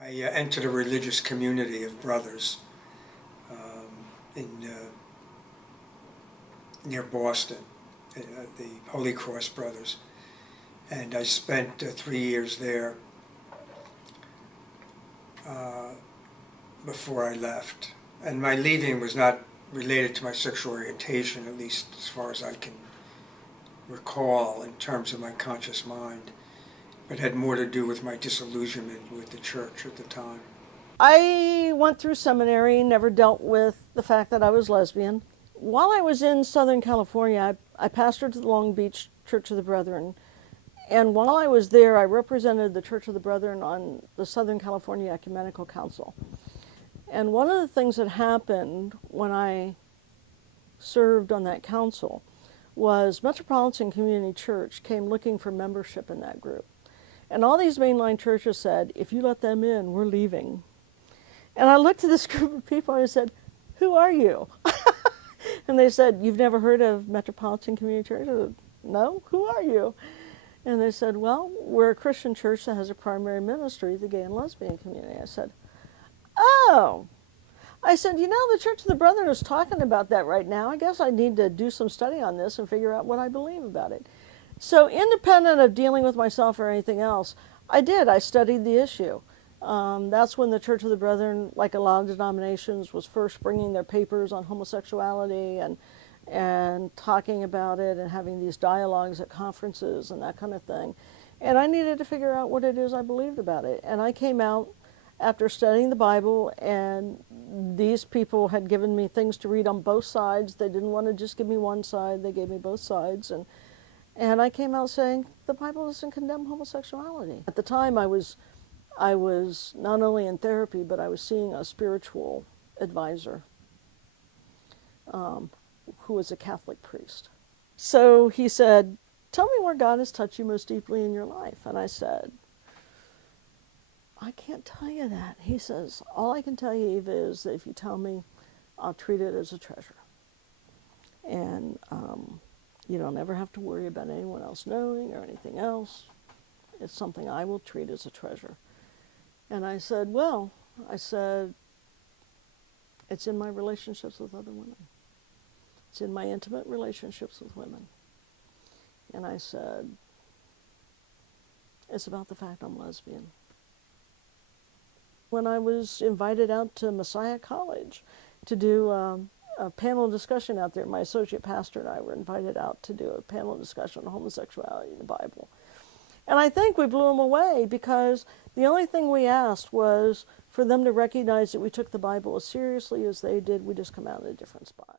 I entered a religious community of brothers in near Boston, the Holy Cross Brothers, and I spent 3 years there before I left. And my leaving was not related to my sexual orientation, at least as far as I can recall in terms of my conscious mind, but had more to do with my disillusionment with the church at the time. I went through seminary, never dealt with the fact that I was lesbian. While I was in Southern California, I pastored the Long Beach Church of the Brethren. And while I was there, I represented the Church of the Brethren on the Southern California Ecumenical Council. And one of the things that happened when I served on that council was Metropolitan Community Church came looking for membership in that group. And all these mainline churches said, if you let them in, we're leaving. And I looked at this group of people and I said, who are you? And they said, you've never heard of Metropolitan Community Church? I said, no, who are you? And they said, well, we're a Christian church that has a primary ministry, the gay and lesbian community. I said, oh. I said, you know, the Church of the Brethren is talking about that right now. I guess I need to do some study on this and figure out what I believe about it. So independent of dealing with myself or anything else, I did. I studied the issue. That's when the Church of the Brethren, like a lot of denominations, was first bringing their papers on homosexuality and talking about it and having these dialogues at conferences and that kind of thing. And I needed to figure out what it is I believed about it. And I came out after studying the Bible, and these people had given me things to read on both sides. They didn't want to just give me one side, they gave me both sides. And I came out saying, the Bible doesn't condemn homosexuality. At the time, I was not only in therapy, but I was seeing a spiritual advisor who was a Catholic priest. So he said, tell me where God has touched you most deeply in your life. And I said, I can't tell you that. He says, all I can tell you, Eva, is that if you tell me, I'll treat it as a treasure. And you don't ever have to worry about anyone else knowing or anything else. It's something I will treat as a treasure. And I said, well, it's in my relationships with other women. It's in my intimate relationships with women. And I said, it's about the fact I'm lesbian. When I was invited out to Messiah College to do a panel discussion out there, my associate pastor and I were invited out to do a panel discussion on homosexuality in the Bible. And I think we blew them away because the only thing we asked was for them to recognize that we took the Bible as seriously as they did. We just come out in a different spot.